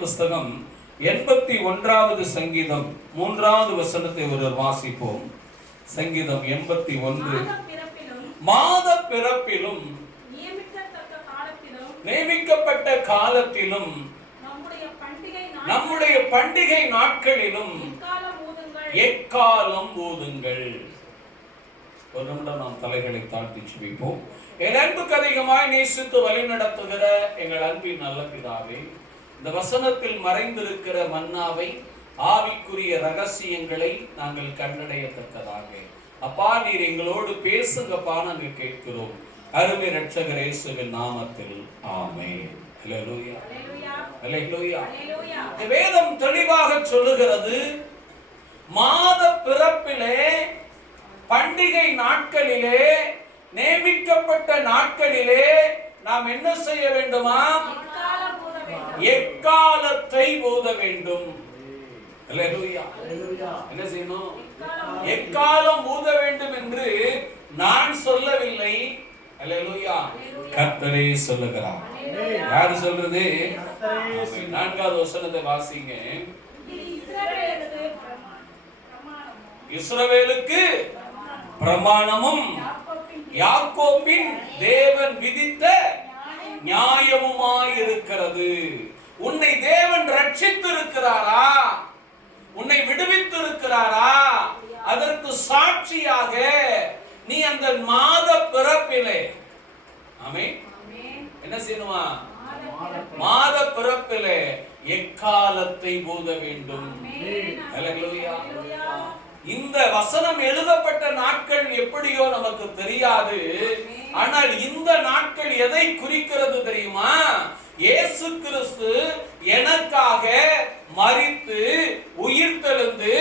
புஸ்தகம் 81வது சங்கீதம் 3வது வசனத்தை ஒருவர் வாசிப்போம். சங்கீதம் 81. மாத பிறப்பிலும் நியமிக்கப்பட்ட காலத்திலும் நம்முடைய பண்டிகை நாட்களிலும் எக்காலம் ஊதுங்கள். ஒரு நிமிடம் நாம் தலைகளை தாழ்த்தி ஜெபிப்போம். என் அன்புக்கு அதிகமாய் நேசித்து வழி நடத்துகிற எங்கள் அன்பின் நல்ல பிதாவே, இந்த வசனத்தில் மறைந்திருக்கிற மன்னாவை, ஆவிக்குரிய ரகசியங்களை நாங்கள் கண்டடையத்தக்கதாக அப்பா நீர் எங்களோடு பேசுங்கப்பா நாங்கள் கேட்கிறோம். அருமை இரட்சகர் இயேசுவின் நாமத்தில் ஆமென். ஹல்லேலூயா, ஹல்லேலூயா. வேதம் தெளிவாக சொல்லுகிறது, மாத பிறப்பிலே, பண்டிகை நாட்களிலே, நியமிக்கப்பட்ட நாட்களிலே நாம் என்ன செய்ய வேண்டுமா? எக்காலத்தை ஊத வேண்டும். ஹல்லேலூயா. என்ன செய்யணும்? எக்காலம் ஊத வேண்டும் என்று நான் சொல்லவில்லை. ஹல்லேலூயா, கர்த்தரே சொல்லுகிறார். யாரு சொல்றது? 4வது வசனத்தை வாசிங்க. இஸ்ரவேலுக்கு பிரமாணமும் யாக்கோபின் தேவன் விதித்த நியாயமுமாய் இருக்கிறது. உன்னை தேவன் ரட்சித்திருக்கிறாரா? உன்னை விடுவித்திருக்கிறாரா? அதற்கு சாட்சியாக நீ அந்த மாத பிறப்பிலே, ஆமென், என்ன செய்யணுமா? மாத பிறப்பிலே எக்காலத்தை ஊத வேண்டும். ஹல்லேலூயா. இந்த வசனம் எழுதப்பட்ட நாட்கள் எப்படியோ நமக்கு தெரியாது. ஆனால் இந்த நாட்கள் எதை குறிக்கிறது தெரியுமா? இயேசு கிறிஸ்து எனக்காக மரித்து உயிர்த்தெழுந்து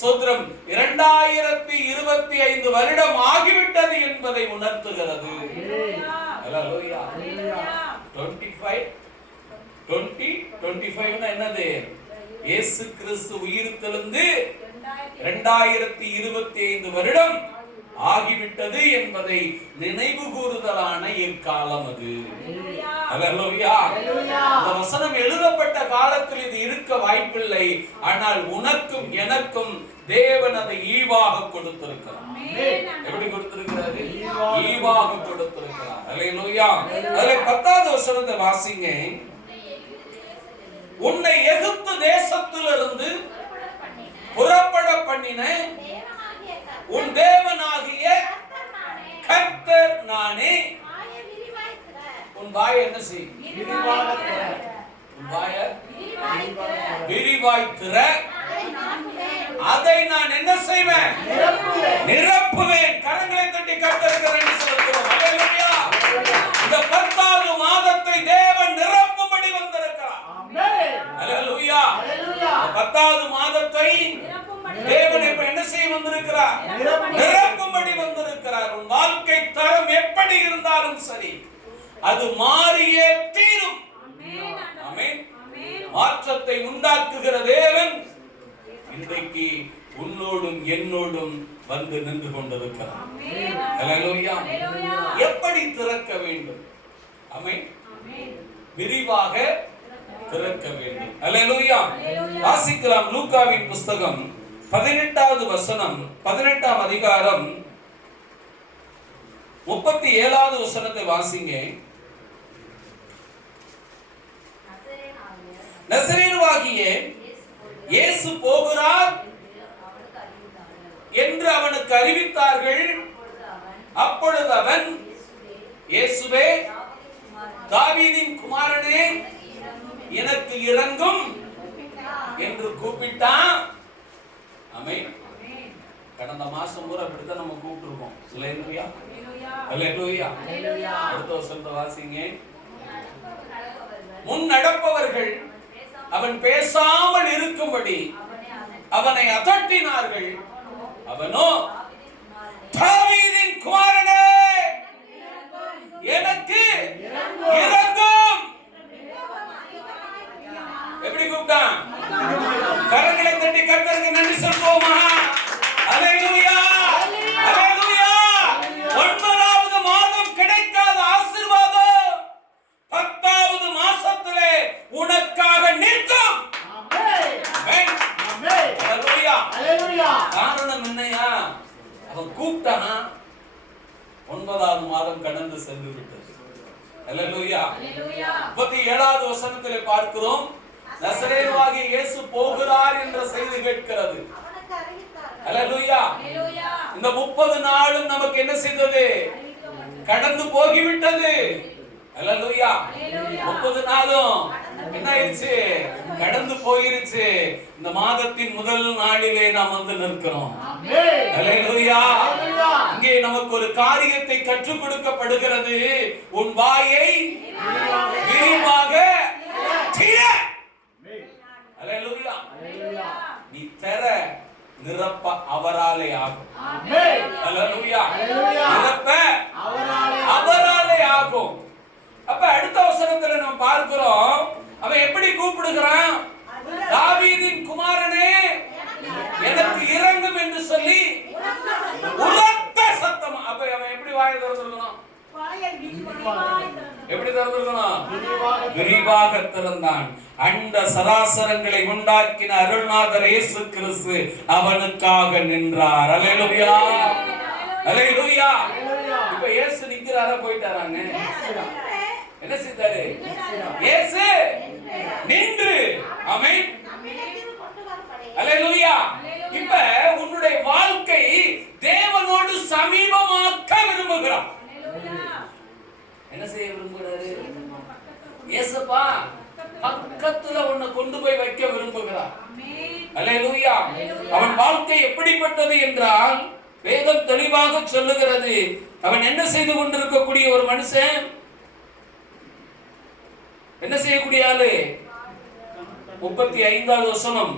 சொத்ரம் 2025 வருடம் ஆகிவிட்டது என்பதை உணர்த்துகிறது. ஹல்லேலூயா. 25 என்னது? இயேசு கிறிஸ்து உயிர்த்தெழுந்து 2025 வருடம் ஆகிவிட்டது என்பதை நினைவு கூறுதலான எக்காலம் அது. ஹல்லேலூயா. இந்த வசனம் எழுதப்பட்ட காலத்தில் இது இருக்க வாய்ப்பில்லை. ஆனால் உனக்கும் எனக்கும் தேவன் அதை ஈவாக கொடுத்திருக்கிறார். எப்படி கொடுத்திருக்கிறாரு? ஈவாக கொடுத்திருக்கிறார். ஹல்லேலூயா. அதுல 10வது வசனத்தை வாசிங்க. உன்னை எகிப்து தேசத்திலிருந்து புறப்பட பண்ணின உன் தேவனாகிய கர்த்தர் நானே. உன் வாயை என்ன செய்? உன் வாயை விரிவாய் திற. அதை நான் என்ன செய்வேன்? நிரப்புவேன். கரங்களை தட்டி கர்த்தருக்கு நன்றி செலுத்துவோம். ஹல்லேலூயா. இந்த 10வது மாதத்தை தேவன் நிரப்பும்படி வந்திருக்கிறார். ஹல்லேலூயா. 10வது மாதத்தை தேவன் இப்ப என்ன செய்ய வந்திருக்கிறார்? நிரப்பும்படி வந்திருக்கிறார். உன் வாழ்க்கை தரம் எப்படி இருந்தாலும் சரி, அது மாறியே தீரும். ஆமென். மாற்றத்தை உண்டாக்குகிற தேவன் இன்றைக்கு உன்னோடும் என்னோடும் வந்து நின்று கொண்டிருக்கிறார். ஹல்லேலூயா. எப்படி திறக்க வேண்டும்? ஆமென். விரிவாக திறக்க வேண்டும். ஹல்லேலூயா. வாசிக்கலாம். லூக்காவின் புஸ்தகம் 18வது வசனம், 18ஆம் அதிகாரம் 37வது வசனத்தை வாசிங்க. நசரேயனாகிய இயேசு போகிறார் என்று அவனுக்கு அறிவித்தார்கள். அப்பொழுது அவன், இயேசுவே, தாவீதின் குமாரனே, எனக்கு இரங்கும் என்று கூப்பிட்டான். ஆமென். கடந்த மாசம் பூரா அப்படித்தான் நம்ம கூப்பிட்டுருக்கோம். ஹல்லேலூயா, ஹல்லேலூயா. அடுத்த வசனத்தை வாசிங்க. முன் நடப்பவர்கள் அவன் பேசாமல் இருக்கும்படி அவனை அதட்டினார்கள். அவனோ, தாவீதின் குமாரனே, எனக்கு இரங்கும். எப்படி கூப்பிட்டான்? கரங்களை தட்டி கர்த்தருக்கு நன்றி சொல்வோமா? ஹல்லேலூயா, ஹல்லேலூயா. 9வது மாதம் கிடைக்காத ஆசீர்வாதம் 10வது மாசத்திலே உனக்காக நிற்கும். கூப்பிட்டானா 9வது மாதம் கடந்து சென்று விட்டது. அல்லேலூயா. 37வது வசனத்திலே பார்க்கிறோம், நசரேயனாகிய இயேசு போகிறார் என்ற செய்தி கேட்கிறது. அல்லேலூயா. இந்த 30 நாளும் நமக்கு என்ன செய்தது? கடந்து போகிவிட்டது. அல்லேலூயா. 30 நாளும் என்ன ஆயிடுச்சு? கடந்து போயிருச்சு. இந்த மாதத்தின் முதல் நாளிலே நாம் வந்து நிற்கிறோம். அல்லேலூயா. இங்கே நமக்கு ஒரு காரியத்தை கற்றுக் கொடுக்கப்படுகிறது. உன் வாயை விரிவாக திற. அல்லேலூயா. நீ திற, நிரப்ப அவராலே ஆகும். அல்லேலூயா. நிரப்ப அவராலே ஆகும். அப்ப அடுத்த வசனத்துல நம்ம பார்க்கிறோம், அவன் எப்படி கூப்பிடுகிறான்? தாவீதின் குமாரனே எனக்கு இரங்கும் என்று சொல்லி உரத்த சத்தம். அப்ப அவன் எப்படி வாயை திறந்திருக்கணும்? எப்படி திறந்திருக்கணும்? விரிவாக திறந்தான். அண்ட சராசரங்களை உண்டாக்கின அருள்நாதர் இயேசு கிறிஸ்து அவனுக்காக நின்றார். அல்லேலூயா. அல்லேலூயா. இப்ப இயேசு நிக்கிறாரா போயிட்டாராங்க? என்ன செய்தாரு? இயேசு நின்று. ஆமென். அல்லேலூயா. இப்ப உன்னுடைய வாழ்க்கை தேவனோடு சமீபமாக்க விரும்புகிறான். என்ன செய்ய விரும்புகிறாரு? இயேசுப்பா பக்கத்துல உன்னை கொண்டு போய் வைக்க விரும்புகிறார். அல்லேலூயா. அவன் வாழ்க்கை எப்படிப்பட்டது என்றால் வேதம் தெளிவாக சொல்லுகிறது. அவன் என்ன செய்து கொண்டிருக்கக்கூடிய ஒரு மனுஷன், என்ன செய்யக்கூடிய ஆளு? 35வது வசனம்.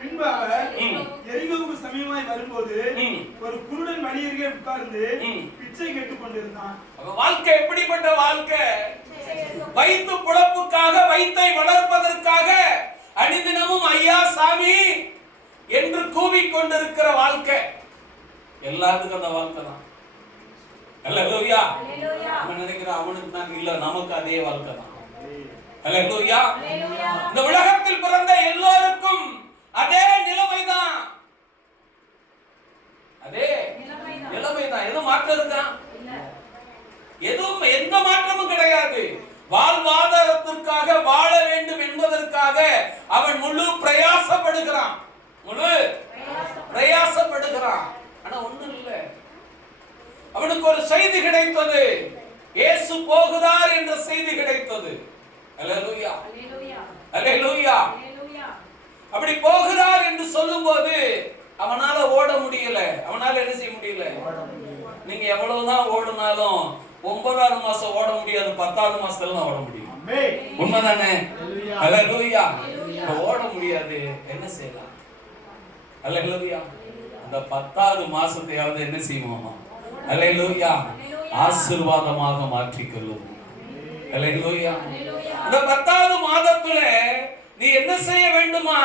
பின்பு அவர் எரிகோவுக்கு சமீபமாய் வரும்போது ஒரு குருடன் வழியருகே உட்கார்ந்து பிச்சை கேட்டுக் கொண்டிருந்தான். வாழ்க்கை எப்படிப்பட்ட வாழ்க்கை? வயிற்று புழப்புக்காக, வயிற்றை வளர்ப்பதற்காக அனுதினமும் ஐயா சாமி என்று கூவிக்கொண்டிருக்கிற வாழ்க்கை. எல்லாத்துக்கும் அந்த வாழ்க்கை தான். அல்லேலூயா. அவன் நினைக்கிறான் அவனுக்கு நான் இல்ல, நமக்கு அதே வாழ்க்கை தான். அல்லேலூயா. இந்த உலகத்தில் பிறந்த எல்லோருக்கும் அதே நிலைமைதான். அதே நிலைமைதான். எதுவும் மாற்றம் இருக்கா? எதுவும் எந்த மாற்றமும் கிடையாது. வாழ்வாதாரத்திற்காக, வாழ வேண்டும் என்பதற்காக அவன் முழு பிரயாசப்படுகிறான். முழு பிரயாசப்படுகிறான். ஆனா ஒண்ணும் இல்ல. அவனுக்கு ஒரு செய்தி கிடைத்தது. இயேசு போகிறார் என்ற செய்தி கிடைத்தது. அல்லேலூயா. அல்லேலூயா. அப்படி போகிறார் என்று சொல்லும்போது அவனால ஓட முடியல. அவனால என்ன செய்ய முடியல? நீங்க எவ்வளவுதான் ஓடினாலும் 9வது மாசம் ஓட முடியாது, 10வது மாசத்துல தான் ஓட முடியும். உண்மைதானே? அல்லேலூயா. ஓட முடியாது, என்ன செய்யலாம்? அல்லேலூயா. அந்த 10வது மாசத்தையாவது என்ன செய்வோம்? அல்லேலூயா. ஆசீர்வாதமாக மாற்றிக்கொள்ளுவோம். அல்லேலூயா. இந்த 10வது மாதத்துல நீ என்ன செய்ய வேண்டுமா?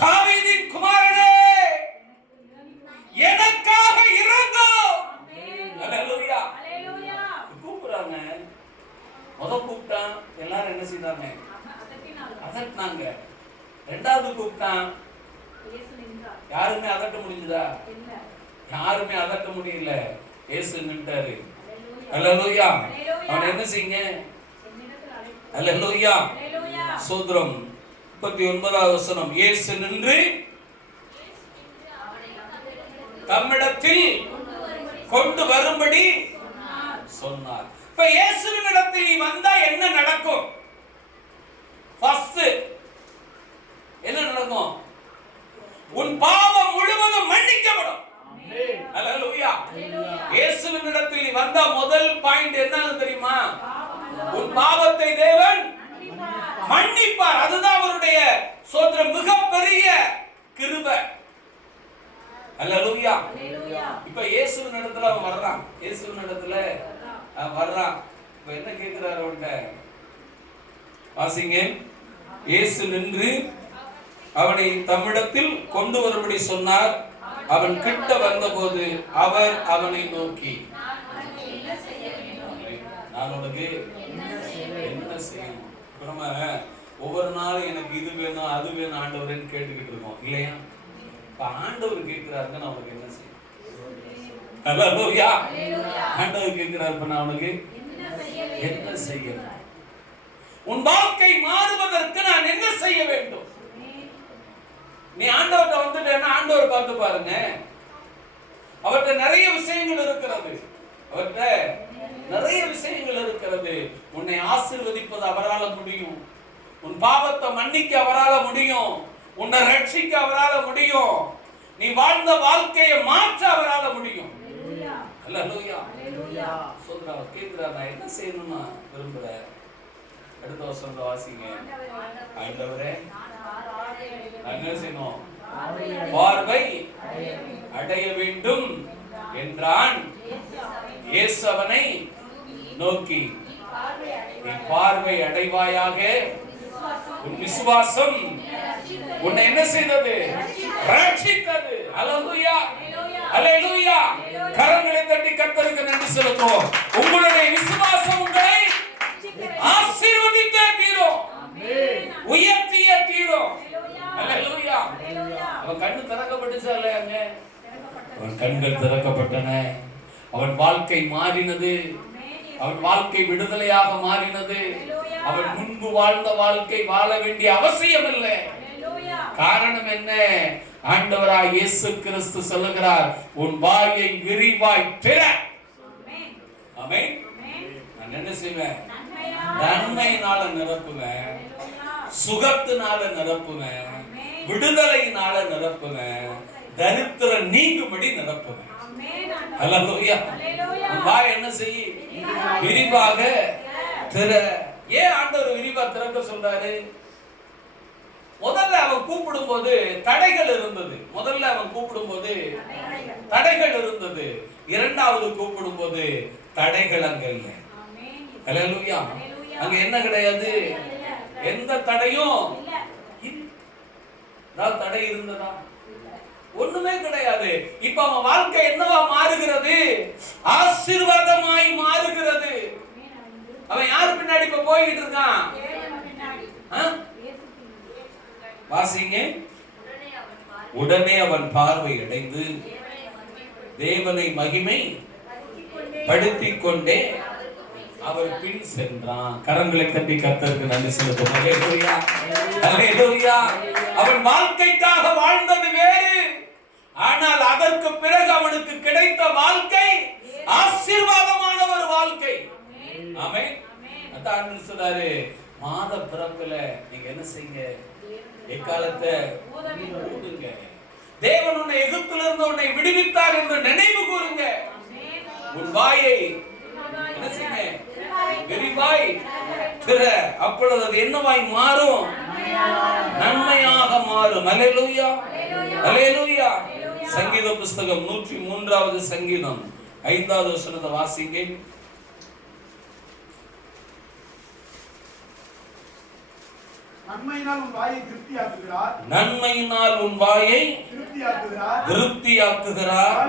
தாவீதின் குமாரனே எனக்காக இரங்கும். அல்லேலூயா. கூப்பிடுறாங்க. கூப்பிட்டான், எல்லாரும் என்ன செய்தாங்க? அதட்டினாங்க. 2வது கூப்பிட்டான், யாருமே அதட்ட முடிஞ்சதா? யாருமே அதட்ட முடியல. இயேசு நின்றாரு. அல்லேலூயா. அவன் என்ன செய்யுங்க? அல்லேலூயா. சோத்ரம். 39வது வசனம். இயேசு நின்று தம்மிடத்தில் கொண்டு வரும்படி சொன்னார். இப்ப இயேசுவின் இடத்தில் நீ வந்தா என்ன நடக்கும்? ஃபர்ஸ்ட் என்ன நடக்கும்? உன் பாவம் முழுவதும் மன்னிக்கப்படும். அல்லேலூயா. இயேசுவின் இடத்தில் நீ வந்தா முதல் பாயிண்ட் என்னன்னு தெரியுமா? உன் பாவத்தை தேவன் மன்னிப்பார். அதுதான் அவருடைய சோதரம், மிகப்பெரிய கிருபை. அல்லேலூயா. இப்ப இயேசுவின் இடத்துல அவன் வர்றான். இயேசுவின் இடத்துல வர்றான். இப்ப என்ன கேட்கிறார் அவன்கிட்ட? வாசிங்க. இயேசு நின்று அவனை தம்மிடத்தில் கொண்டு வரும்படி சொன்னார். அவன் கிட்ட வந்தபோது அவர் அவனை நோக்கி, நான் உனக்கு என்ன செய்யணும்? நம்ம ஒவ்வொரு நாளும் எனக்கு இது வேணும் அது வேணும் ஆண்டவரேன்னு கேட்டுக்கிட்டு இருக்கோம் இல்லையா? இப்ப ஆண்டவர் கேட்கிறாருன்னா நான் உனக்கு என்ன செய்யணும்? அல்லேலூயா. ஆண்டவர் கேட்கிறார், நான் அவனுக்கு என்ன செய்ய, உன் வாழ்க்கை மாறுவதற்கு நான் என்ன செய்ய வேண்டும்? நீ ஆண்டவர்கிட்ட வந்துட்டேன்னா ஆண்டவர் பார்த்து பாருங்க, அவர்கிட்ட நிறைய விஷயங்கள் இருக்கிறது. அவர்கிட்ட நிறைய விஷயங்கள் இருக்கிறது. உன்னை ஆசீர்வதிப்பது அவரால் முடியும். உன் பாவத்தை மன்னிக்க அவரால் முடியும். உன்னை ரட்சிக்க அவரால் முடியும். நீ வாழ்ந்த வாழ்க்கையை மாற்ற அவரால் முடியும். அல்லேலூயா. சொல்றா கேக்குறா, நான் என்ன செய்யணும்னா விரும்புறேன். அடுத்த வசனத்தை வாசிங்க. ஆண்டவரே என்ன செய்யணும்? பார்வை அடைய வேண்டும் என்றான். இயேசு அவனை நோக்கி, நீ பார்வை அடைவாயாக, உன் விசுவாசம் உன்னை என்ன செய்தது? ரட்சித்தது. அல்லேலூயா, அல்லேலூயா. கரங்களை தட்டி கர்த்தருக்கு நன்றி செலுத்துவோம். உங்களுடைய விசுவாசம் உங்களை ஆசீர்வதித்தே தீரும், உயர்த்தியே தீரும். அல்லேலூயா. அவன் கண்ணு திறக்கப்பட்டுச்சா இல்லையாங்க? அவன் கண்கள் திறக்கப்பட்டன. அவன் வாழ்க்கை மாறினது. அவன் வாழ்க்கை விடுதலையாக மாறினது. அவன் முன்பு வாழ்ந்த வாழ்க்கை வாழ வேண்டிய அவசியம் இல்லை. காரணம் என்ன? ஆண்டவராய் இயேசு கிறிஸ்து சொல்லுகிறார், உன் வாயை விரிவாய் திற. ஆமென். நான் என்ன செய்வேன்? நன்மையினால நிரப்புவேன், சுகத்தினால நிரப்புவேன், விடுதலையினால நிரப்புவேன், தரித்திரம் நீங்கும்படி நிரப்புவேன். அல்லேலூயா. வாய் என்ன செய்ய? விரிவாக திற. ஏன் ஆண்டவர் விரிவா திறக்க சொல்றாரு? முதல்ல அவன் கூப்பிடும் போது தடைகள் இருந்தது. தடைகள் இருந்தது. இரண்டாவது கூப்பிடும் போது தடைகள் அங்க இல்லை. அல்லேலூயா. அங்க என்ன கிடையாது? எந்த தடையும் தடை இருந்ததா? ஒண்ணுமே கிடையாது. இப்ப அவன் வாழ்க்கை என்னவா மாறுகிறது? ஆசீர்வாதமாய் மாறுகிறது. அவன் யார் பின்னாடி இப்ப போய்கிட்டு இருக்கான்? வாசிங்க. உடனே அவன் பார்வை அடைந்து தேவனை மகிமை படுத்திக் கொண்டே அவர் பின் சென்றான். கரங்களை தட்டி கர்த்தருக்கு நன்றி செலுத்தும். அல்லேலூயா, அல்லேலூயா. அவன் வாழ்க்கைக்காக வாழ்ந்தது வேறு. ஆனால் அதற்கு பிறகு அவனுக்கு கிடைத்த வாழ்க்கை ஆசீர்வாதமான ஒரு வாழ்க்கை. ஆமென். அதான் சொல்றாரு, மாத பிறப்புல நீங்க என்ன செய்யுங்க? எக்காலத்தை ஊதுங்க. தேவன் உன்னை எகிப்திலிருந்து உன்னை விடுவித்தார் என்று நினைவு கூறுங்க. உன் வாயை என்ன செய்யுங்க? விரிவாய் திற. அப்பொழுது அது என்னவாய் மாறும்? நன்மையாக மாறும். அல்லேலூயா, அல்லேலூயா. சங்கீத புஸ்தகம் 103வது சங்கீதம் 5வது வசனத்தை வாசிங்க. நன்மையினால் உன் வாயை திருப்தியாக்குகிறார். நன்மையினால் உன் வாயை திருப்தியாக்குகிறார்.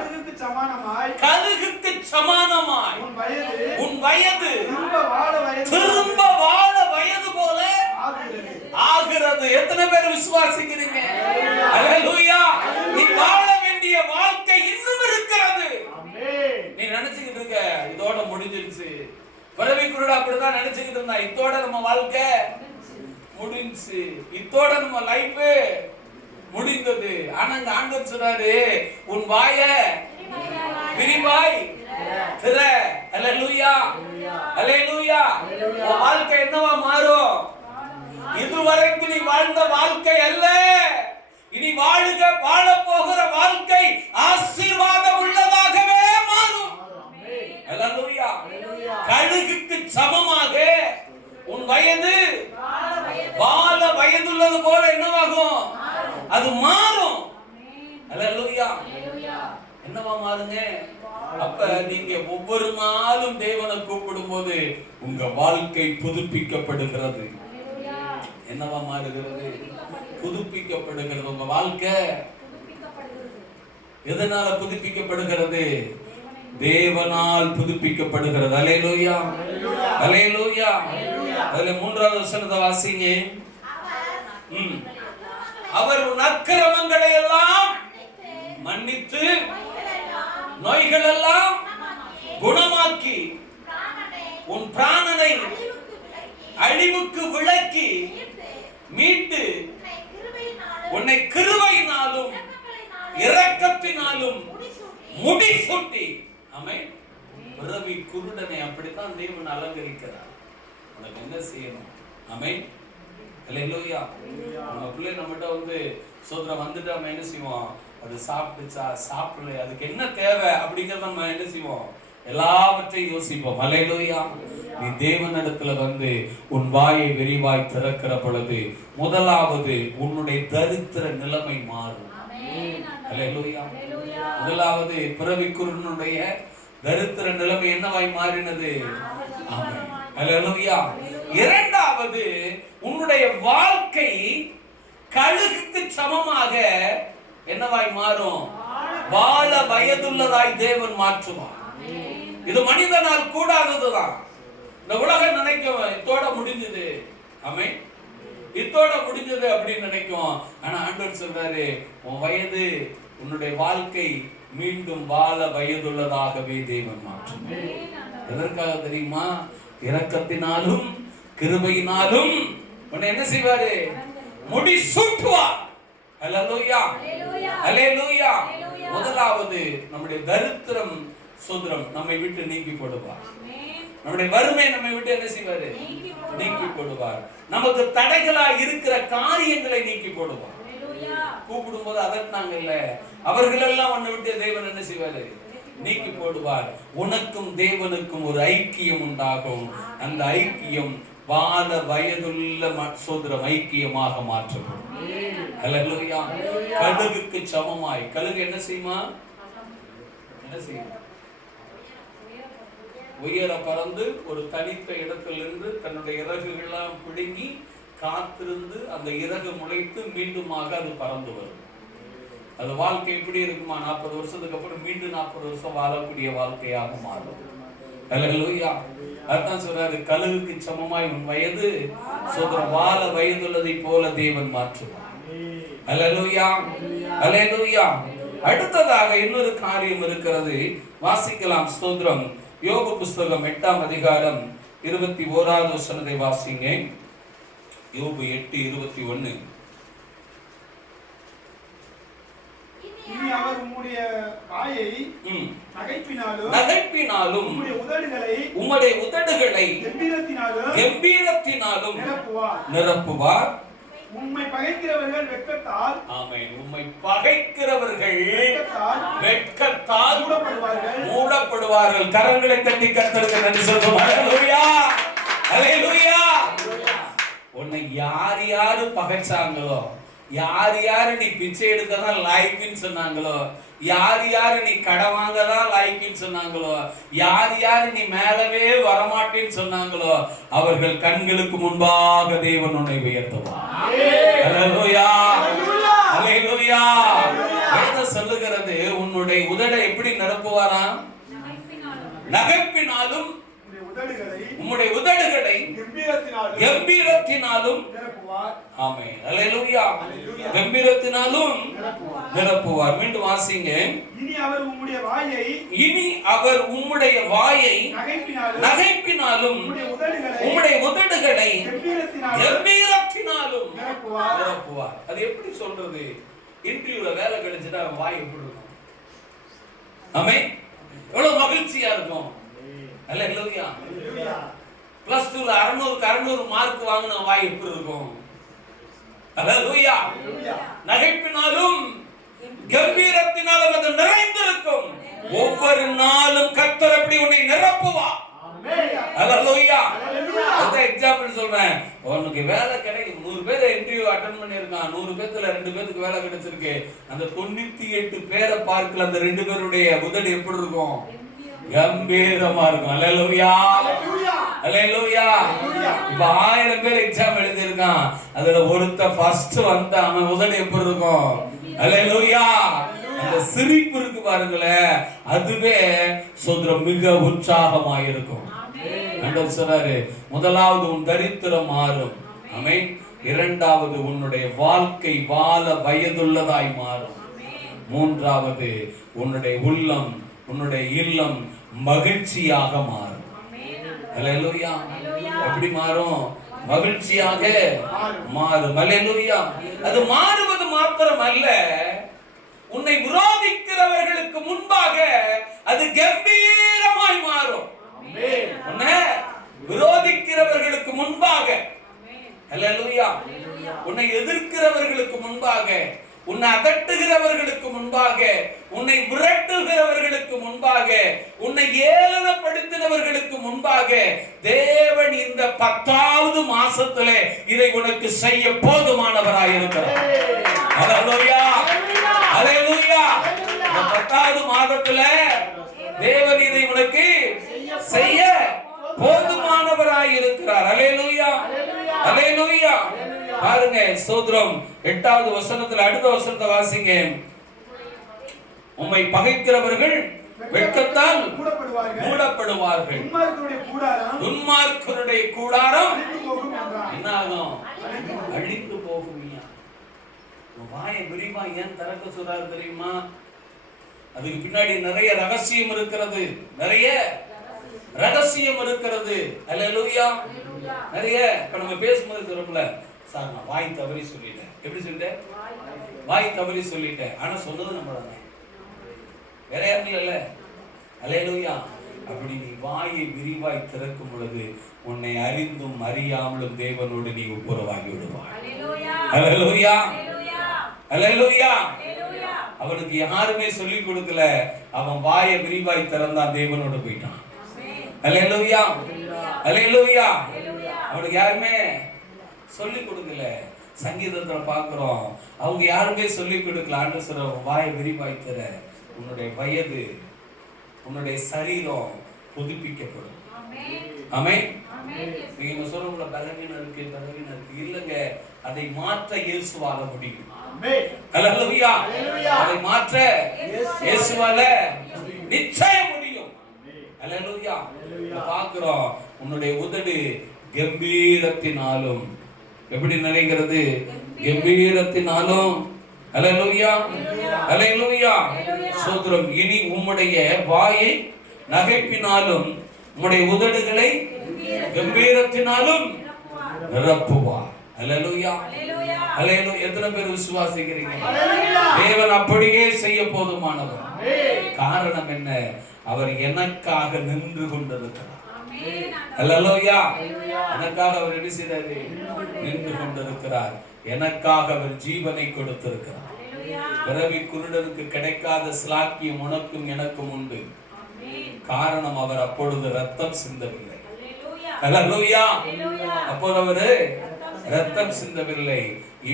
கழுகுக்கு சமானமாய் உன் வயது திரும்ப வாழ வயது போல ஆகிறது. எத்தனை பேர் விசுவாசிக்கிறீங்க? அல்லேலூயா. நீ வாழ வேண்டிய வாழ்க்கை இன்னும் இருக்கிறது. நீ நினைச்சுக்கிட்டு இருக்க இதோட முடிஞ்சிருச்சு. பிறவி குருடா அப்படிதான் நினைச்சுக்கிட்டு இருந்தா, இதோட நம்ம வாழ்க்கை முடிஞ்சு, இதோட நம்ம லைஃப் முடிந்தது. ஆனா இந்த ஆண்டவர் சொல்றாரு, உன் வாய விரிவாய் திற. அல்லேலூயா, அல்லேலூயா. உன் வாழ்க்கை என்னவா மாறும்? இதுவரைக்கும் நீ வாழ்ந்த வாழ்க்கை அல்ல, இனி வாழ போகிற வாழ்க்கை ஆசீர்வாதம் உள்ளதாகவே மாறும். அல்லேலூயா. கழுகுக்கு சமமாக உன் வயது வாழ வயதுள்ளது போல என்னவாகும்? அது மாறும். அல்லேலூயா. என்னவா மாறுங்க? அப்ப நீங்க ஒவ்வொரு நாளும் தேவனை கூப்பிடும் போது உங்க வாழ்க்கை புதுப்பிக்கப்படுகிறது. என்னவா மாறுகிறது? புதுப்பிக்கப்படுகிறது. உங்க வாழ்க்கை எதனால புதுப்பிக்கப்படுகிறது? தேவனால் புதுப்பிக்கப்படுகிறது. அல்லேலூயா, அல்லேலூயா. அதுல 3வது வசனத்தை வாசிங்க. அவர் உன் அக்கிரமங்களை எல்லாம் மன்னித்து நோய்கள் எல்லாம் குணமாக்கி உன் பிராணனை அழிவுக்கு விலக்கி மீட்டு உன்னை கிருபையினாலும் இரக்கத்தினாலும் முடிசூட்டி. ஆமென். பிறவி குருடனை அப்படித்தான் தேவன் அலங்கரிக்கிறார். உனக்கு என்ன செய்யணும்? ஆமென். அல்லேலூயா. நம்ம பிள்ளை நம்மகிட்ட சோதனை வந்துட்டு நம்ம என்ன செய்வோம்? அது சாப்பிட்டுச்சா சாப்பிடல, அதுக்கு என்ன தேவை அப்படிங்கிறத நம்ம என்ன செய்வோம்? எல்லாவற்றையும் யோசிப்போம். அல்லேலூயா. நீ தேவனிடத்துல உன் வாயை விரிவாய் திறக்கிற பொழுது முதலாவது உன்னுடைய தரித்திர நிலைமை மாறும். அல்லேலூயா. முதலாவது பிறவிக்குருடைய தரித்திர நிலைமை என்னவாய் மாறினது? அல்லேலூயா. இரண்டாவது உன்னுடைய வாழ்க்கை கழுகுக்கு சமமாக என்னவாய் மாறும்? வாழ வயதுள்ளதாய் தேவன் மாற்றுவார். இது மனிதனால் கூடாததுதான். இந்த உலகம் நினைக்கும் இத்தோட முடிஞ்சது, ஆமென், இத்தோட முடிஞ்சது அப்படின்னு நினைக்கும். ஆனா ஆண்டவர் சொல்றாரு, உன் வயது, உன்னுடைய வாழ்க்கை மீண்டும் வாழ வயதுள்ளதாகவே தேவன் மாற்றும். எதற்காக தெரியுமா? இரக்கத்தினாலும் கிருபையினாலும் உன்னை என்ன செய்வாரு? முடிசூட்டுவார். அல்லேலூயா. அல்லேலூயா. முதலாவது நம்முடைய தரித்திரம் சுதந்திரம் நம்மை விட்டு நீக்கி போடுவார். நம்முடைய வறுமை நம்மை விட்டு என்ன செய்வாரு? நீக்கி போடுவார். நமக்கு தடைகளா இருக்கிற காரியங்களை நீக்கி போடுவார். கூப்பிடும் போது அதட்டாங்கல்ல, அவர்கள் எல்லாம் உன்னை விட்டு தேவன் என்ன செய்வாரு? நீக்கி போடுவார். உனக்கும் தேவனுக்கும் ஒரு ஐக்கியம் உண்டாகும். அந்த ஐக்கியம் வாழ வயதுள்ள சோதரம் ஐக்கியமாக மாற்றப்படும். அல்லேலூயா. கழுகுக்கு சமமாய். கழுகு என்ன செய்யுமா? என்ன செய்யும்? உயர பறந்து ஒரு தனித்த இடத்திலிருந்து தன்னுடைய இறகுகளாம் பிடுங்கி காத்திருந்து அந்த இறகு முளைத்து மீண்டுமாக அது பறந்து வரும். அது வாழ்க்கை எப்படி இருக்குமா? 40 வருஷத்துக்கு அப்புறம் மீண்டும் 40 வருஷம் வாழக்கூடிய வாழ்க்கையாக மாறும். அல்லேலூயா. அதான் சொல்றாரு, கழுகுக்கு சமமாய் உன் வயது சோதரம் வாழ வயதுள்ளதை போல தேவன் மாற்றுவார். அல்லேலூயா. அல்லேலூயா. அடுத்ததாக இன்னொரு காரியம் இருக்கிறது, வாசிக்கலாம். ஸ்தோத்திரம். யோபு புஸ்தகம் 8ஆம் அதிகாரம் 21வது வசனத்தை வாசிங்க. யோபு 8:21. இனி அவர் உம்முடைய வாயை நகைப்பினாலும் உம்முடைய உதடுகளை கெம்பீரத்தினாலும் நிரப்புவார். உம்மை பகைக்கிறவர்கள் வெட்கத்தால், ஆமென், உம்மை பகைக்கிறவர்கள் வெட்கத்தால் மூடப்படுவார்கள். கரங்களை தட்டி கர்த்தருக்கு நன்றி சொல்லுவோம். அல்லேலூயா. அல்லேலூயா. உன்னை யார் யாரு பகைச்சாங்களோ, யார் யாரு நீ பிச்சை எடுக்கதான் லாய்க்குன்னு சொன்னாங்களோ, யார் யாரு நீ கடை வாங்கதான் லாய்க்குன்னு சொன்னாங்களோ, யார் யாரு நீ மேலவே வரமாட்டேன்னு சொன்னாங்களோ, அவர்கள் கண்களுக்கு முன்பாக தேவன் உன்னை உயர்த்துவார். அல்லேலூயா. அல்லேலூயா. வேதம் சொல்லுகிறது, உன்னுடைய உதடை எப்படி நிரப்புவாராம்? நகைப்பினாலும் உம்முடைய உதடுகளை கம்பீரத்தினாலும். ஆமென். அல்லேலூயா. கம்பீரத்தினாலும் நிரப்புவார். மீண்டும் வாசிங்க. இனி அவர் உம்முடைய வாயை நகைப்பினாலும் உம்முடைய உதடுகளை கம்பீரத்தினாலும் நிரப்புவார். அது எப்படி சொல்றது? இன்டர்வியூல வேலை கிடைச்சிட்டா வாய் எப்படி இருக்கும்? ஆமென். எவ்வளவு மகிழ்ச்சியா இருக்கும். அல்லேலூயா. பிளஸ் 2ல 600 மார்க் வாங்கின வாய் எப்படி இருக்கும்? அல்லேலூயா. நகைப்பினாலும் கம்பீரத்தினாலும் அது நிறைந்திருக்கும். ஒவ்வொரு நாளும் கர்த்தர் அப்படி உன்னை நிரப்புவார். அல்லேலூயா. அந்த எக்ஸாம்பிள் சொல்றேன். உனக்கு வேலை கிடைக்கும். 100 பேர் இன்டர்வியூ அட்டெண்ட் பண்ணிருக்கான். 100 பேத்துல 2 பேருக்கு வேலை கிடைச்சிருக்கு. அந்த 98 பேரை பார்க்கல, அந்த 2 பேருடைய உதடு எப்படி இருக்கும்? கம்பீரமா இருக்கும். அல்லேலூயா. அல்லேலூயா. இப்ப 1000 பேர் எக்ஸாம் எழுதிருக்கான். அதுல ஒருத்த ஃபர்ஸ்ட் வந்த அவன் உதடு எப்படி இருக்கும்? அல்லேலூயா. அந்த சிரிப்பு இருக்கு பாருங்களேன், அதுவே சோதரம் மிக உற்சாகமா இருக்கும். ஆண்டவர் சொல்றாரு, முதலாவது உன் தரித்திரம் மாறும். ஆமென். இரண்டாவது உன்னுடைய வாழ்க்கை வாழ வயதுள்ளதாய் மாறும். மூன்றாவது உன்னுடைய உள்ளம் உன்னுடைய இல்லம் மகிழ்ச்சியாக மாறும். அல்லேலூயா. எப்படி மாறும்? மகிழ்ச்சியாக மாறும். அல்லேலூயா. அது மாறுவது மாத்திரம் அல்ல, உன்னை விரோதிக்கிறவர்களுக்கு முன்பாக அது கம்பீரமாய் மாறும். உன்னை விரோதிக்கிறவர்களுக்கு முன்பாக, அல்லேலூயா, உன்னை எதிர்க்கிறவர்களுக்கு முன்பாக, உன்னை அதட்டுகிறவர்களுக்கு முன்பாக, உன்னை விரட்டுகிறவர்களுக்கு முன்பாக, உன்னை ஏளனப்படுத்தினவர்களுக்கு முன்பாக தேவன் இந்த 10வது மாசத்திலே இதை உனக்கு செய்ய போதுமானவராய் இருக்கிறார். அல்லேலூயா, அல்லேலூயா. இந்த 10வது மாதத்துல தேவன் இதை உனக்கு செய்ய போதுமானவராய் இருக்கிறார். அல்லேலூயா, அல்லேலூயா. பாருங்க, ஸ்தோத்திரம். 8வது வசனத்துல அடுத்த வசனத்தை வாசிங்க. உம்மை பகைக்கிறவர்கள் வெட்கத்தால் மூடப்படுவார்கள், துன்மார்க்கருடைய கூடாரம் என்ன ஆகும்? அழிந்து போகும். வாயை விரிவா ஏன் திறக்க சொல்றாரு தெரியுமா? அதுக்கு பின்னாடி நிறைய ரகசியம் இருக்கிறது, நிறைய ரகசியம் இருக்கிறது. அல்லேலூயா. நிறைய இப்ப நம்ம பேசும்போது சொல்றோம்ல, சார் நான் வாய் தவறி சொல்லிட்டேன். எப்படி சொல்லிட்டேன்? வாய் தவறி சொல்லிட்டேன். ஆனா சொன்னது நம்ம தானே, வேற யாரும் இல்ல. அல்லேலூயா. அப்படி நீ வாயை விரிவாய் திறக்கும் பொழுது உன்னை அறிந்தும் அறியாமலும் தேவனோடு நீ ஒப்புரவாகி விடுவாய். அல்லேலூயா, அல்லேலூயா. அவனுக்கு யாருமே சொல்லி கொடுக்கல, அவன் வாயை விரிவாய் திறந்தான், தேவனோடு போயிட்டான். அல்லேலூயா, அல்லேலூயா. அவனுக்கு யாருமே சொல்லி கொடுக்கல. சங்கீதத்துல பாக்குறோம், அவங்க யாருமே சொல்லி கொடுக்கல. ஆண்டவர் சொல்ற, வாயை விரிவாய் திற, உன்னுடைய வயது, உன்னுடைய சரீரம் புதுப்பிக்கப்படும். ஆமென். நீங்க சொல்றவங்கள பலவீனம் இருக்கு, பலவீனம் இருக்கு இல்லங்க, அதை மாற்ற இயேசுவால முடியும். அல்லேலூயா. அதை மாற்ற இயேசுவால நிச்சயம் முடியும். அல்லேலூயா. பாக்குறோம், உன்னுடைய உதடு கம்பீரத்தினாலும், எப்படி நிறைகிறது? கம்பீரத்தினாலும். அல்லேலூயா, அல்லேலூயா. ஸ்தோத்திரம். இனி உம்முடைய வாயை நகைப்பினாலும் உம்முடைய உதடுகளை கம்பீரத்தினாலும் நிரப்புவார். அல்லேலூயா, அல்லேலூயா. எத்தனை பேர் விசுவாசிக்கிறீங்க? தேவன் அப்படியே செய்ய போதுமானவர். காரணம் என்ன? அவர் எனக்காக நின்று கொண்டிருக்கிறார். அல்லேலூயா. எனக்காக அவர் என்ன செய்தாரு? நின்று கொண்டிருக்கிறார். எனக்காக அவர் ஜீவனை கொடுத்திருக்கிறார். பிறவி குருடனுக்கு கிடைக்காத ஸ்லாக்கியம் உனக்கும் எனக்கும் உண்டு. காரணம், அவர் அப்பொழுது ரத்தம் சிந்தவில்லை. அல்லேலூயா. அப்போது அவரு ரத்தம் சிந்தவில்லை.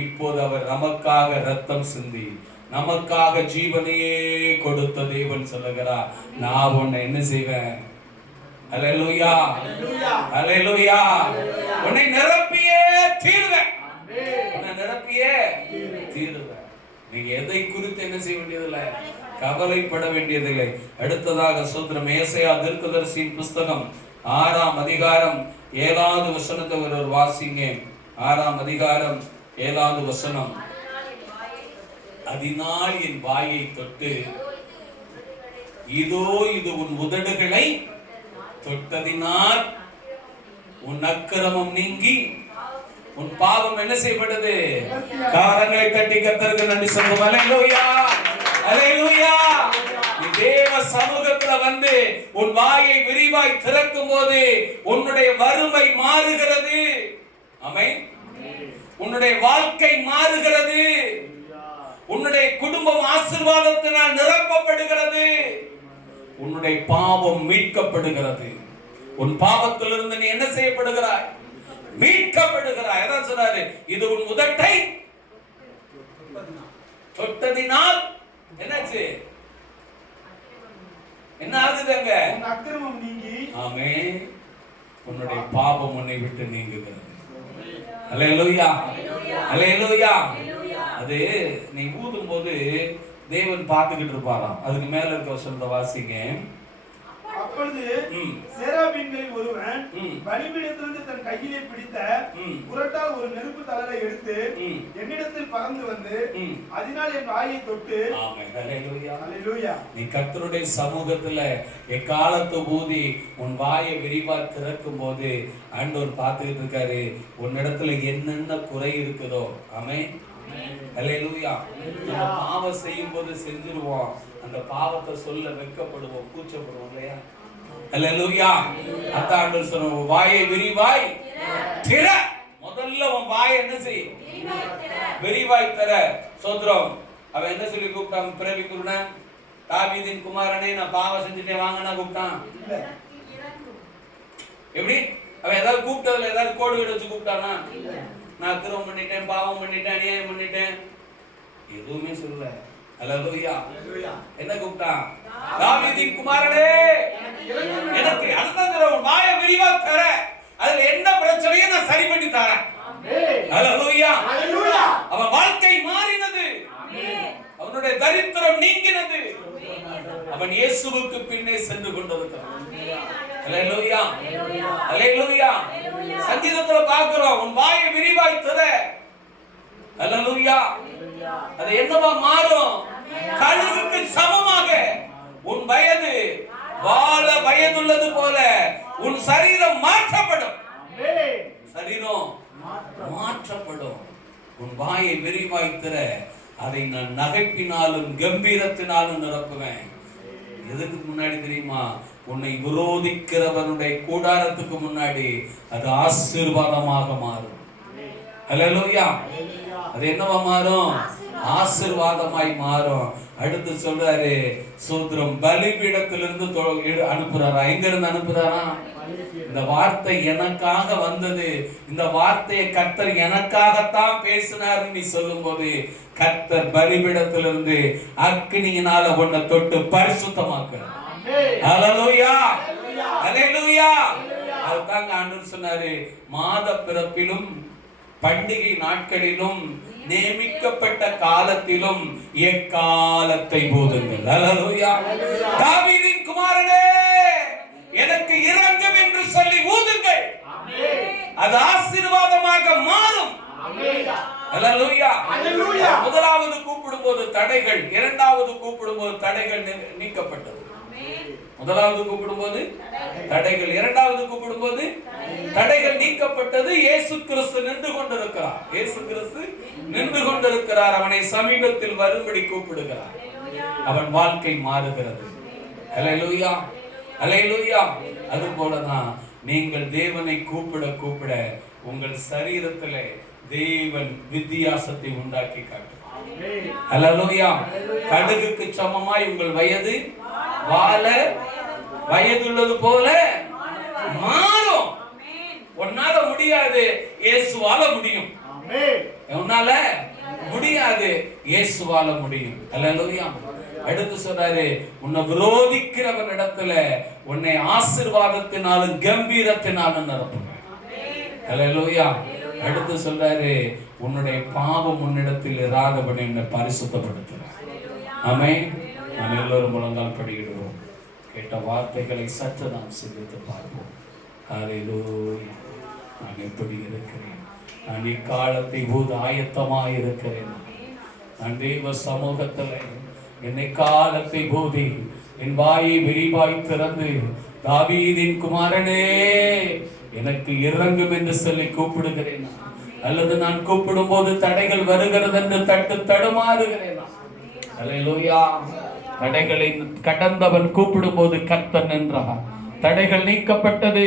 இப்போது அவர் நமக்காக ரத்தம் சிந்தி நமக்காக ஜீவனையே கொடுத்த தேவன் சொல்லுகிறார், நான் உன்னை என்ன செய்வேன்? அல்லேலூயா, அல்லேலூயா. உன்னை நிரப்பியே தீருவேன். உன்னை நிரப்பியே தீருவேன். நீங்க எதை குறித்து என்ன செய்ய வேண்டியதில்லை, கவலைப்பட வேண்டியதில்லை. அடுத்ததாக ஸ்தோத்திரம். ஏசாயா தீர்க்கதரிசியின் புஸ்தகம் 6ஆம் அதிகாரம் 7வது வசனத்தை ஒருவர் வாசிங்க. 6ஆம் அதிகாரம் 7வது வசனம். அதனால் என் வாயை தொட்டு, இதோ இது உன் உதடுகளை தொட்டதினால் உன் அக்கிரமம் நீங்கி உன் பாவம் என்ன செய்யப்பட்டது? காரங்களை தட்டி கர்த்தருக்கு நன்றி சொல்லுவோம். அல்லேலூயா, அல்லேலூயா. தேவ சமூகத்துல வந்து உன் வாயை விரிவாய் திறக்கும் போது உன்னுடைய வறுமை மாறுகிறது. ஆமென். உன்னுடைய வாழ்க்கை மாறுகிறது. உன்னுடைய குடும்பம் ஆசீர்வாதத்தினால் நிரப்பப்படுகிறது. உன்னுடைய பாவம் மீட்கப்படுகிறது. உன் பாவத்திலிருந்து நீ என்ன செய்யப்படுகிறாய்? மீட்கப்படுகிறாய். அதான் சொல்றாரு, இது உன் உதட்டை தொட்டதினால் என்னாச்சு? என்ன ஆகுதுங்க? உன் அக்கிரமம் நீங்கி. ஆமென். உன்னுடைய பாவம் உன்னை விட்டு நீங்குகிறது. அல்லேலூயா, அல்லேலூயா. அது நீ ஊதும் போது தேவன் பார்த்துக்கிட்டு இருப்பாராம். அதுக்கு மேல இருக்க வசனத்தை வாசிங்க. அப்பொழுது சேராபீன்களில் ஒருவன் பலிபீடத்திலிருந்து தன் கையிலே பிடித்த குறட்டால் ஒரு நெருப்பு தளரை எடுத்து என்னிடத்தில் பறந்து வந்து அதனால் என் வாயை தொட்டு. ஹல்லேலூயா. நீ கர்த்தருடைய சமூகத்துல எக்காலத்து ஊதி உன் வாயை விரிவா திறக்கும் போது ஆண்டவர் பார்த்துக்கிட்டு இருக்காரு உன்னிடத்துல என்னென்ன குறை இருக்குதோ. ஆமென். ஹல்லேலூயா. நம்ம பாவம் செய்யும் போது செஞ்சிருவோம், அந்த பாவத்தை சொல்ல வெட்கப்படுவோம், கூச்சப்படுவோம் இல்லையா? ஹல்லேலூயா. அதான் ஆண்டவர் சொல்றார், வாயை விரிவாய் திற. முதல்ல உன் வாயை என்ன செய்? விரிவாய் திற. சோத்ரம். அவன் என்ன சொல்லி கூப்பிட்டான்? பிறவி குருடன், தாவீதின் குமாரனே, நான் பாவம் செஞ்சுட்டேன் வாங்கனா கூப்பிட்டான்? எப்படி? அவன் ஏதாவது கூப்பிட்டதுல ஏதாவது கோடு வீடு வச்சு கூப்பிட்டானா? நான் அக்கிரமம் பண்ணிட்டேன், பாவம் பண்ணிட்டேன், அநியாயம் பண்ணிட்டேன், எதுவுமே சொல்லல. ஹல்லேலூயா. என்ன கூப்பிட்டான்? தாவீதின் குமாரனே எனக்கு. அதுதான் வாயை விரிவா தர, அதுல என்ன பிரச்சனையை நான் சரி பண்ணி தரேன். ஹல்லேலூயா. அவன் வாழ்க்கை மாறினது, அவனுடைய தரித்திரம் நீங்கினது, அவன் இயேசுவுக்கு பின்னே சென்று கொண்டிருக்கிறான். ஹல்லேலூயா. ஹல்லேலூயா. சங்கீதத்துல பார்க்கிறோம், உன் வாயை விரிவாய் திற. ஹல்லேலூயா. அது என்னவா மாறும்? கழுகுக்கு சமமாக உன் வயது வாழ வயதுள்ளது போல உன் சரீரம் மாற்றப்படும். சரீரம் மாற்றப்படும். உன் வாயை விரிவாய் திற, அதை நான் நகைப்பினாலும் கம்பீரத்தினாலும் நிரப்புவேன். எதுக்கு முன்னாடி தெரியுமா? உன்னை விரோதிக்கிறவனுடைய கூடாரத்துக்கு முன்னாடி அது ஆசீர்வாதமாக மாறும். ஹல்லேலூயா. அது என்னவா மாறும்? ஆசீர்வாதமாய் மாறும். அடுத்து சொல்றாரு, சோத்ரம் பலிபீடத்திலிருந்து அனுப்புறாரா? எங்க இருந்து அனுப்புறாரா? இந்த வார்த்தை எனக்காக வந்தது, இந்த வார்த்தையை கர்த்தர் எனக்காகத்தான் பேசினார் நீ சொல்லும் போது கர்த்தர் பலிபீடத்திலிருந்து அக்கினியினால உன்னை தொட்டு பரிசுத்தமாக்குறார். ஹல்லேலூயா. ஹல்லேலூயா. அதுதாங்க ஆண்டவர் சொன்னாரு, மாத பிறப்பிலும் பண்டிகை நாட்களிலும் நியமிக்கப்பட்ட காலத்திலும் எக்காலத்தை போதுங்கள். ஹல்லேலூயா. தாவீதின் குமாரனே எனக்கு இரங்கும் என்று சொல்லி ஊதுங்கள். அது ஆசீர்வாதமாக மாறும். ஹல்லேலூயா. முதலாவது கூப்பிடும்போது தடைகள், இரண்டாவது கூப்பிடும்போது தடைகள் நீக்கப்பட்டது. முதலாவது கூப்பிடும்போது தடைகள், இரண்டாவது கூப்பிடும்போது தடைகள் நீக்கப்பட்டது. இயேசு கிறிஸ்து நின்று கொண்டிருக்கிறார். இயேசு கிறிஸ்து நின்று கொண்டிருக்கிறார். அவனை சமீபத்தில் வரும்படி கூப்பிடுகிறார். அவன் வாழ்க்கை மாறுகிறது. ஹல்லேலூயா. ஹல்லேலூயா. அது போலதான் நீங்கள் தேவனை கூப்பிட கூப்பிட உங்கள் சரீரத்திலே தேவன் வித்தியாசத்தை உண்டாக்கி காட்டுவார். ஹல்லேலூயா. கடுகுக்கு சமமாய் உங்கள் வயது வாழ வயதுள்ளது போல மாறும். உன்னால முடியாது, இயேசுவால முடியும். உன்னால முடியாது, இயேசுவால முடியும். ஹல்லேலூயா. அடுத்து சொல்றாரு, உன்னை விரோதிக்கிறவன் இடத்துல உன்னை ஆசீர்வாதத்தினாலும் கம்பீரத்தினாலும் நிரப்புவேன். ஹல்லேலூயா. அடுத்து சொல்றாரு, உன்னுடைய பாவம் உன்னிடத்தில் இராதபடி உன்னை பரிசுத்தப்படுத்துறேன். ஆமென். நாம் எல்லோரும் முழங்கால் படியிடுவோம். கேட்ட வார்த்தைகளை சற்று நாம் சிந்தித்து பார்ப்போம். ஹல்லேலூயா. நான் எப்படி இருக்கிறேன்? நான் இக்காலத்தை ஊத ஆயத்தமாய் இருக்கிறேன். நான் தேவ சமூகத்தில் என்னை காலத்தை போதி என் வாயை விரிவாய் திறந்து தாவீதின் குமாரனே எனக்கு இறங்கும் என்று சொல்லி கூப்பிடுகிறேன். அல்லது நான் கூப்பிடும் போது தடைகள் வருகிறது என்று தடுமாறுகிறேன். ஹல்லேலூயா. தடைகளை கடந்தவன் கூப்பிடும் போது கர்த்தர் நின்றார். தடைகள் நீக்கப்பட்டது,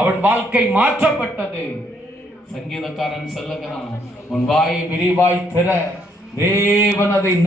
அவன் வாழ்க்கை மாற்றப்பட்டது. சங்கீதக்காரன் சொல்லுகிறான், உன் வாயை விரிவாய் திற, தேவன் அதை